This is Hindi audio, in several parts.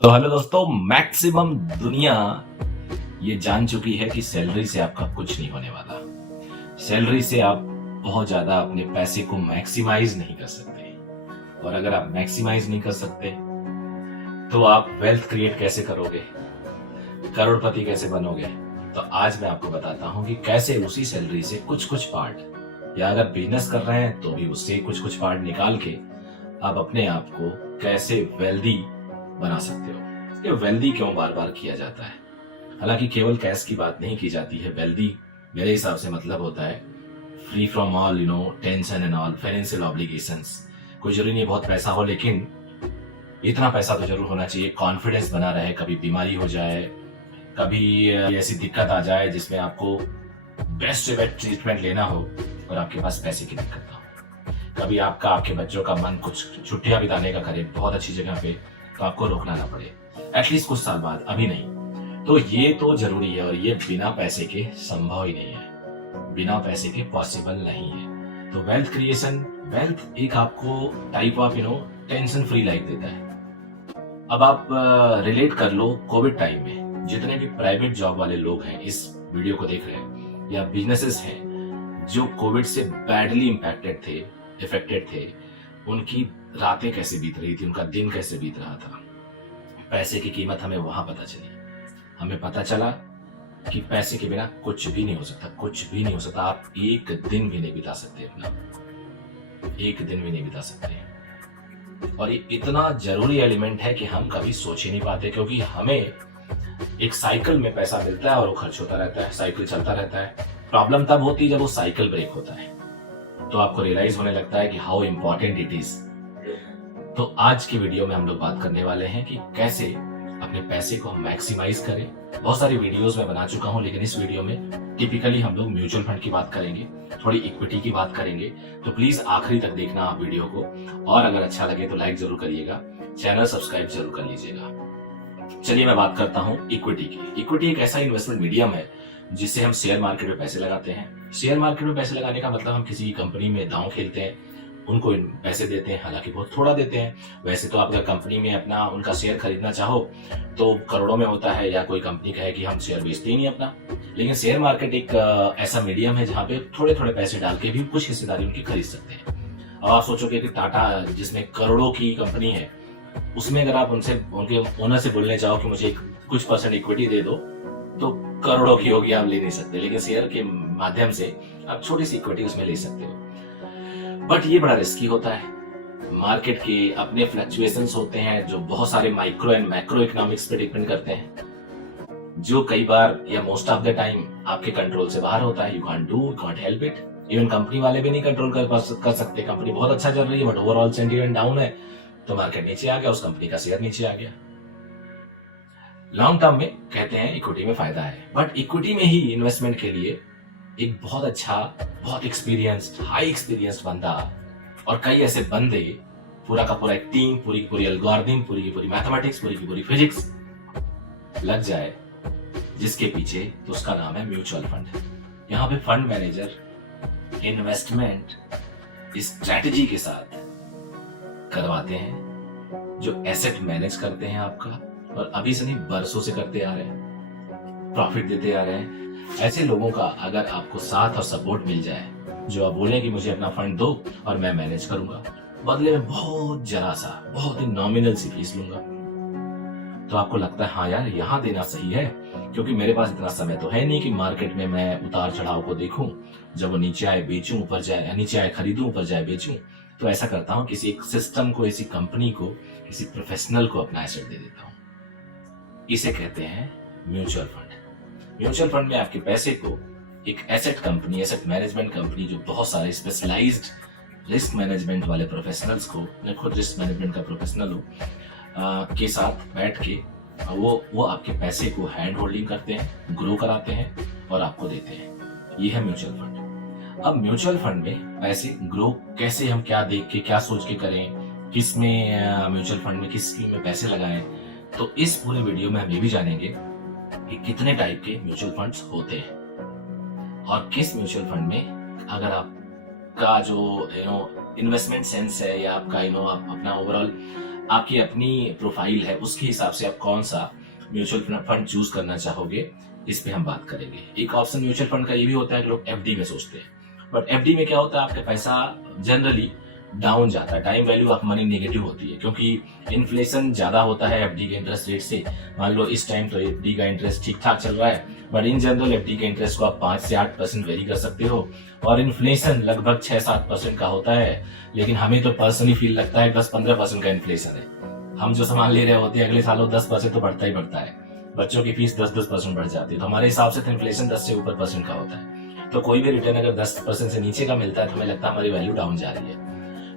तो हेलो दोस्तों, मैक्सिमम दुनिया ये जान चुकी है कि सैलरी से आपका कुछ नहीं होने वाला। सैलरी से आप बहुत ज्यादा अपने पैसे को मैक्सिमाइज नहीं कर सकते, और अगर आप मैक्सिमाइज नहीं कर सकते तो आप वेल्थ क्रिएट कैसे करोगे, करोड़पति कैसे बनोगे। तो आज मैं आपको बताता हूं कि कैसे उसी सैलरी से कुछ कुछ पार्ट, या अगर बिजनेस कर रहे हैं तो भी उससे कुछ कुछ पार्ट निकाल के आप अपने आप को कैसे वेल्दी बना सकते हो। ये वेल्दी क्यों बार बार किया जाता है? हालांकि केवल कैश की बात नहीं की जाती है। वेल्दी मेरे हिसाब से मतलब होता है free from all tension and all financial obligations. कोई जरूरी नहीं बहुत पैसा हो, लेकिन इतना पैसा तो जरूर होना चाहिए, कॉन्फिडेंस बना रहे, कभी बीमारी हो जाए, कभी ऐसी दिक्कत आ जाए जिसमें आपको बेस्ट से बेस्ट ट्रीटमेंट लेना हो और आपके पास पैसे की दिक्कत ना हो। कभी आपके बच्चों का मन कुछ छुट्टियां बिताने का करे बहुत अच्छी जगह पे, तो आपको रोकना ना पड़े एटलीस्ट कुछ साल बाद, अभी नहीं। तो ये तो जरूरी है, और ये बिना पैसे के संभव ही नहीं है, बिना पैसे के पॉसिबल नहीं है। तो वेल्थ क्रिएशन, वेल्थ एक आपको type of tension free life देता है। अब आप रिलेट कर लो कोविड टाइम में जितने भी प्राइवेट जॉब वाले लोग हैं इस वीडियो को देख रहे हैं, या बिजनेसेस हैं जो कोविड से बैडली इफेक्टेड थे, उनकी रातें कैसे बीत रही थी, उनका दिन कैसे बीत रहा था। पैसे की कीमत हमें वहां पता चली। हमें पता चला कि पैसे के बिना कुछ भी नहीं हो सकता, कुछ भी नहीं हो सकता। आप एक दिन भी नहीं बिता सकते अपना, एक दिन भी नहीं बिता सकते। और ये इतना जरूरी एलिमेंट है कि हम कभी सोच ही नहीं पाते, क्योंकि हमें एक साइकिल में पैसा मिलता है और वो खर्च होता रहता है, साइकिल चलता रहता है। प्रॉब्लम तब होती है जब वो साइकिल ब्रेक होता है, तो आपको रियलाइज होने लगता है कि हाउ इंपॉर्टेंट इट इज। तो आज की वीडियो में हम लोग बात करने वाले हैं कि कैसे अपने पैसे को हम मैक्सिमाइज करें। बहुत सारी वीडियोस में बना चुका हूं, लेकिन इस वीडियो में टिपिकली हम लोग म्यूचुअल फंड की बात करेंगे, थोड़ी इक्विटी की बात करेंगे। तो प्लीज आखिरी तक देखना आप वीडियो को, और अगर अच्छा लगे तो लाइक जरूर करिएगा, चैनल सब्सक्राइब जरूर कर लीजिएगा। चलिए मैं बात करता हूं इक्विटी की। इक्विटी एक ऐसा इन्वेस्टमेंट मीडियम है जिससे हम शेयर मार्केट में पैसे लगाते हैं। शेयर मार्केट में पैसे लगाने का मतलब हम किसी कंपनी में दांव खेलते हैं, उनको पैसे देते हैं, हालांकि बहुत थोड़ा देते हैं। वैसे तो आप अगर कंपनी में अपना उनका शेयर खरीदना चाहो तो करोड़ों में होता है, या कोई कंपनी कहे कि हम शेयर बेचते ही नहीं अपना। लेकिन शेयर मार्केट एक ऐसा मीडियम है जहां पे थोड़े थोड़े पैसे डाल के भी कुछ हिस्सेदारी उनकी खरीद सकते हैं। अब आप सोचोगे कि टाटा जिसमें करोड़ों की कंपनी है, उसमें अगर आप उनके ओनर से बोलने जाओ कि मुझे कुछ परसेंट इक्विटी दे दो, तो करोड़ों की होगी, आप ले नहीं सकते। लेकिन शेयर के माध्यम से आप छोटी सी इक्विटी उसमें ले सकते हो, बट ये बड़ा रिस्की होता है। मार्केट के अपने फ्लक्चुएशंस होते हैं जो बहुत सारे माइक्रो एंड मैक्रो इकोनॉमिक्स पे डिपेंड करते हैं, जो कई बार या मोस्ट ऑफ द टाइम आपके कंट्रोल से बाहर होता है। You can't help it. Even company वाले भी नहीं कंट्रोल कर सकते। कंपनी बहुत अच्छा चल रही है बट ओवरऑल सेंटीमेंट डाउन है, तो मार्केट नीचे आ गया, उस कंपनी का शेयर नीचे आ गया। लॉन्ग टर्म में कहते हैं इक्विटी में फायदा है, बट इक्विटी में ही इन्वेस्टमेंट के लिए एक बहुत अच्छा, बहुत एक्सपीरियंस्ड, हाई एक्सपीरियंस्ड बंदा और कई ऐसे बंदे, पूरा का पूरा एक टीम, पूरी की पूरी एल्गोरिथम, पूरी की पूरी मैथमेटिक्स, पूरी की पूरी फिजिक्स लग जाए जिसके पीछे, तो उसका नाम है म्यूचुअल फंड। यहाँ पे फंड मैनेजर इन्वेस्टमेंट स्ट्रेटजी के साथ करवाते हैं, जो एसेट मैनेज करते हैं आपका, और अभी से नहीं बरसों से करते आ रहे हैं, प्रॉफिट देते आ रहे हैं। ऐसे लोगों का अगर आपको साथ और सपोर्ट मिल जाए, जो आप बोले कि मुझे अपना फंड दो और मैं मैनेज करूंगा, बदले में बहुत जरा सा, बहुत ही नॉमिनल सी फीस लूंगा, तो आपको लगता है हाँ यार यहां देना सही है, क्योंकि मेरे पास इतना समय तो है नहीं कि मार्केट में मैं उतार चढ़ाव को देखूं, जब वो नीचे आए बेचूं, ऊपर जाए, नीचे आए खरीदूं, ऊपर जाए बेचूं। तो ऐसा करता हूं, किसी एक सिस्टम को, किसी कंपनी को, किसी प्रोफेशनल को अपना एसेट दे देता हूं। इसे कहते हैं म्यूचुअल फंड। म्यूचुअल फंड में आपके पैसे को एक asset company, asset management company, जो बहुत सारे स्पेशलाइज्ड रिस्क मैनेजमेंट वाले प्रोफेशनल्स को, मैं खुद रिस्क मैनेजमेंट का प्रोफेशनल हूँ, के साथ बैठ के वो आपके पैसे को हैंड होल्डिंग करते हैं, ग्रो कराते हैं और आपको देते हैं। ये है म्यूचुअल फंड। अब म्यूचुअल फंड में पैसे ग्रो कैसे, हम क्या देख के, क्या सोच के करें, किस में म्यूचुअल फंड में किस स्कीम में पैसे लगाएं, तो इस पूरे वीडियो में हम ये भी जानेंगे कि कितने टाइप के म्यूचुअल फंड्स होते हैं, और किस म्यूचुअल फंड में अगर आपका जो इन्वेस्टमेंट सेंस है, या आपका आप अपना ओवरऑल आपकी अपनी प्रोफाइल है, उसके हिसाब से आप कौन सा म्यूचुअल फंड चूज करना चाहोगे, इस पे हम बात करेंगे। एक ऑप्शन म्यूचुअल फंड का ये भी होता है कि लोग एफडी में सोचते हैं, बट एफडी में क्या होता है, आपका पैसा जनरली डाउन जाता है, time value of money negative होती है, क्योंकि इन्फ्लेशन ज्यादा होता है एफडी के इंटरेस्ट रेट से। मान लो इस टाइम तो एफडी का इंटरेस्ट ठीक ठाक चल रहा है, बट इन जनरल एफडी के इंटरेस्ट को आप 5 से 8% वेरी कर सकते हो, और इन्फ्लेशन लगभग 6-7% का होता है। लेकिन हमें तो पर्सनली फील लगता है 10-15% का इन्फ्लेशन है। हम जो सामान ले रहे होते हैं अगले सालों 10% तो बढ़ता ही बढ़ता है। बच्चों की फीस 10% बढ़ जाती है, तो हमारे हिसाब से तो इन्फ्लेशन 10 से ऊपर % का होता है। तो कोई भी रिटर्न अगर 10% से नीचे का मिलता है तो हमें लगता है हमारी वैल्यू डाउन जा रही है।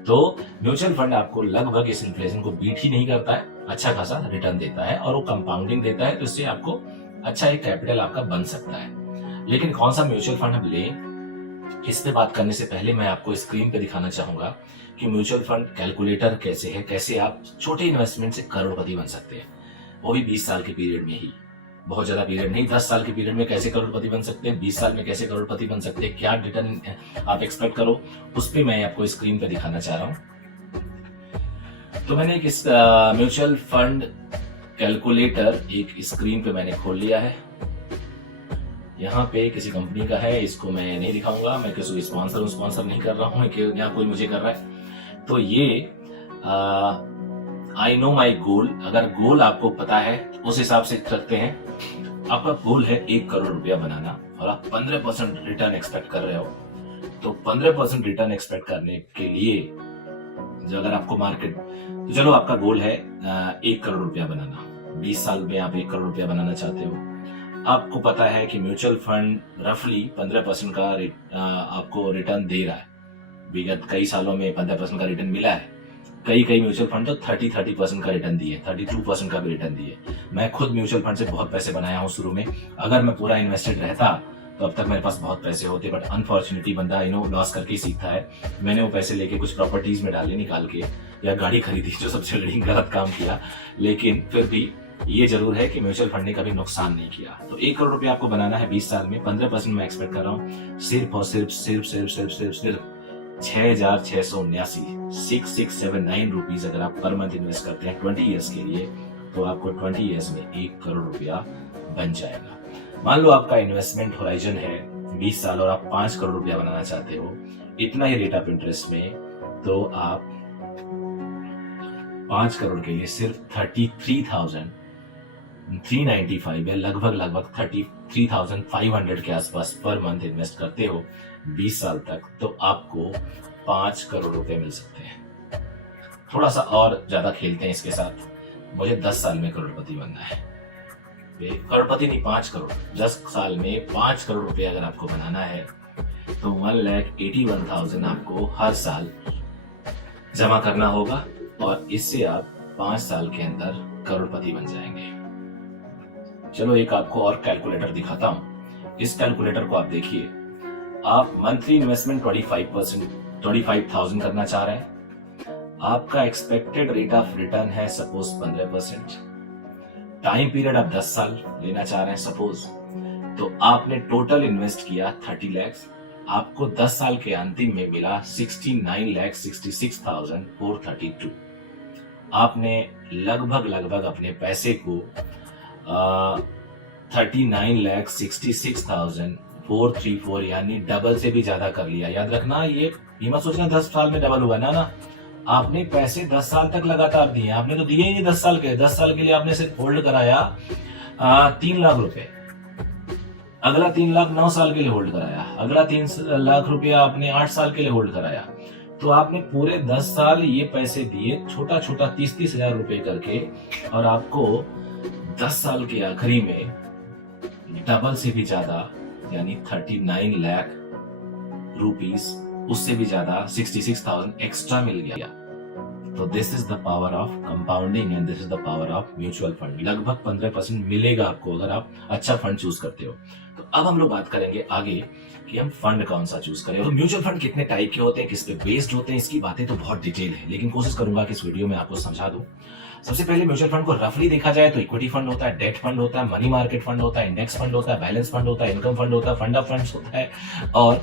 तो म्यूचुअल फंड आपको लगभग इस इन्फ्लेशन को बीट ही नहीं करता है, अच्छा खासा रिटर्न देता है और वो कंपाउंडिंग देता है, तो इससे आपको अच्छा एक कैपिटल आपका बन सकता है। लेकिन कौन सा म्यूचुअल फंड हम लें, इस पे बात करने से पहले मैं आपको स्क्रीन पे दिखाना चाहूंगा कि म्यूचुअल फंड कैलकुलेटर कैसे है, कैसे आप छोटे इन्वेस्टमेंट से करोड़पति बन सकते हैं, वो भी 20 साल के पीरियड में ही। बहुत ज्यादा पीरियड नहीं, 10 साल के पीरियड में कैसे करोड़पति बन सकते हैं, 20 साल में कैसे करोड़पति बन सकते हैं, क्या रिटर्न आप एक्सपेक्ट करो, उस पे मैं आपको स्क्रीन पे दिखाना चाह रहा हूं। तो मैंने एक म्यूचुअल फंड कैलकुलेटर एक स्क्रीन पे मैंने खोल लिया है। यहाँ पे किसी कंपनी का है, इसको मैं नहीं दिखाऊंगा, मैं किसी स्पॉन्सर नहीं कर रहा हूँ कि यहाँ कोई मुझे कर रहा है। तो ये आई नो माई गोल, अगर गोल आपको पता है उस हिसाब से करते हैं। आपका गोल है 1 करोड़ रुपया बनाना और आप 15% रिटर्न एक्सपेक्ट कर रहे हो, तो 15% रिटर्न एक्सपेक्ट करने के लिए जो अगर आपको मार्केट, तो चलो आपका गोल है 1 करोड़ रुपया बनाना, 20 साल में आप 1 करोड़ रुपया बनाना चाहते हो। आपको पता है कि म्यूचुअल फंड रफली 15% का आपको रिटर्न दे रहा है, विगत कई सालों में 15% का रिटर्न मिला है। कई म्यूचुअल फंड तो 30% का रिटर्न दिए, 32% का भी रिटर्न दिए। मैं खुद म्यूचुअल फंड से बहुत पैसे बनाया हूँ शुरू में, अगर मैं पूरा इन्वेस्टेड रहता तो अब तक मेरे पास बहुत पैसे होते, बट अनफॉर्चुनेटली बंदा लॉस करके ही सीखता है। मैंने वो पैसे लेके कुछ प्रॉपर्टीज में डाले निकाल के, या गाड़ी खरीदी, जो सबसे गलत काम किया। लेकिन फिर भी ये जरूर है कि म्यूचुअल फंड ने कभी नुकसान नहीं किया। तो 1 करोड़ रुपया आपको बनाना है 20 साल में, 15% मैं एक्सपेक्ट कर रहा हूँ। सिर्फ और सिर्फ 6,679 6679 रुपीज अगर आप पर मंथ इन्वेस्ट करते हैं 20 ईयर्स के लिए, तो आपको 20 ईयर्स में 1 करोड़ रुपया बन जाएगा। मान लो आपका इन्वेस्टमेंट होराइजन है 20 साल और आप 5 करोड़ रुपया बनाना चाहते हो, इतना ही रेट ऑफ इंटरेस्ट में, तो आप 5 करोड़ के लिए सिर्फ 33,395 या लगभग 33,500 के आसपास पर मंथ इन्वेस्ट करते हो 20 साल तक, तो आपको 5 करोड़ रुपए मिल सकते हैं। थोड़ा सा और ज्यादा खेलते हैं इसके साथ, मुझे 10 साल में करोड़पति बनना है। करोड़पति नहीं, 5 करोड़, 10 साल में 5 करोड़ रुपए अगर आपको बनाना है तो 1,81,000 आपको हर साल जमा करना होगा, और इससे आप 5 साल के अंदर करोड़पति बन जाएंगे। चलो एक आपको और कैलकुलेटर दिखाता हूं। इस कैलकुलेटर को आप देखिए, आप मंथली इन्वेस्टमेंट 25,000 करना चाह रहे हैं, आपका एक्सपेक्टेड रेट ऑफ रिटर्न है सपोज 15%, टाइम पीरियड आप 10 साल लेना चाह रहे हैं सपोज, तो आपने टोटल इन्वेस्ट किया 30 लाख, आपको 10 साल के अंतिम में मिला 69,66,432। आपने लगभग अपने पैसे को 39,66,434 यानी डबल से भी ज्यादा कर लिया। याद रखना, ये मत सोचना 10 साल में डबल हुआ ना, आपने पैसे 10 साल तक लगातार दिए, आपने तो दिए ही नहीं 10 साल के। 10 साल के लिए आपने सिर्फ होल्ड कराया 3 लाख रुपए, अगला 3 लाख 9 साल के लिए होल्ड कराया, अगला 3 लाख रुपया आपने 8 साल के लिए होल्ड कराया। तो आपने पूरे 10 साल ये पैसे दिए, छोटा 30-30 हजार रुपए करके, और आपको 10 साल के आखिरी में डबल से भी ज्यादा यानी 39 लाख रुपीस, उससे भी ज्यादा 66,000 एक्स्ट्रा मिल गया। तो this is the power of compounding and this is the power of mutual fund. लगभग 15% मिलेगा आपको अगर आप अच्छा फंड चूज करते हो। तो अब हम लोग बात करेंगे आगे कि हम फंड कौन सा चूज करें। तो म्यूचुअल फंड कितने टाइप के होते हैं, किस पे बेस्ड होते हैं, इसकी बातें तो बहुत डिटेल है, लेकिन कोशिश करूंगा कि इस वीडियो में आपको समझा दूं। सबसे पहले म्यूचुअल फंड को रफली देखा जाए तो इक्विटी फंड होता है, डेट फंड होता है, मनी मार्केट फंड होता है, इंडेक्स फंड होता है, बैलेंस फंड होता है, इनकम फंड होता है, फंड ऑफ फंड्स होता है, और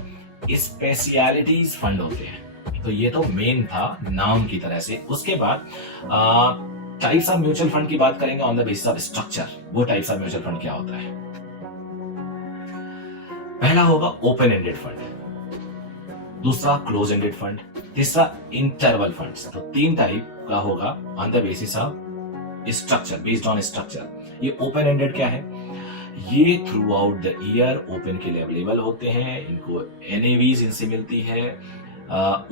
स्पेशलिटीज फंड होते हैं। तो ये तो मेन था नाम की तरह से। उसके बाद टाइप्स ऑफ म्यूचुअल फंड की बात करेंगे on the basis of structure. वो टाइप्स ऑफ म्यूचुअल फंड क्या होता है? पहला होगा ओपन एंडेड फंड, दूसरा क्लोज एंडेड फंड, तीसरा इंटरवल फंड्स। तो 3 टाइप का होगा on the basis of structure, based on structure. ये ओपन एंडेड क्या है? ये through out the year open के लिए अवेलेबल होते हैं, इनको एनएवीज इनसे मिलती है।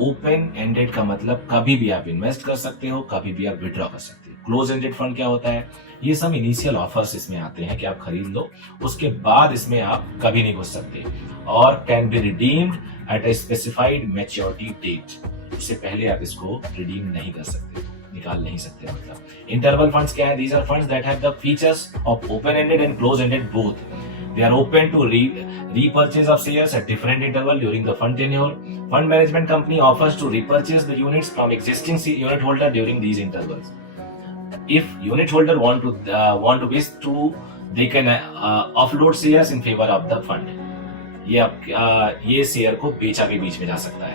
ओपन एंडेड का मतलब कभी भी आप इन्वेस्ट कर सकते हो, कभी भी आप विड्रॉ कर सकते हो। क्लोज एंडेड फंड क्या होता है? ये सब इनिशियल ऑफर्स इसमें आते हैं कि आप खरीद लो, उसके बाद इसमें आप कभी नहीं घुस सकते, और can be redeemed at a specified maturity date. इससे पहले आप इसको रिडीम नहीं कर सकते, निकाल नहीं सकते। मतलब इंटरवल फंड्स क्या है? These are funds that have the features of open ended and close ended both. They are open to repurchase of shares at different interval during the fund tenure. Fund management company offers to repurchase the units from existing unit holder during these intervals. If unit holder want to wish to, they can offload shares in favor of the fund. ये शेयर को बेचा भी बीच में जा सकता है।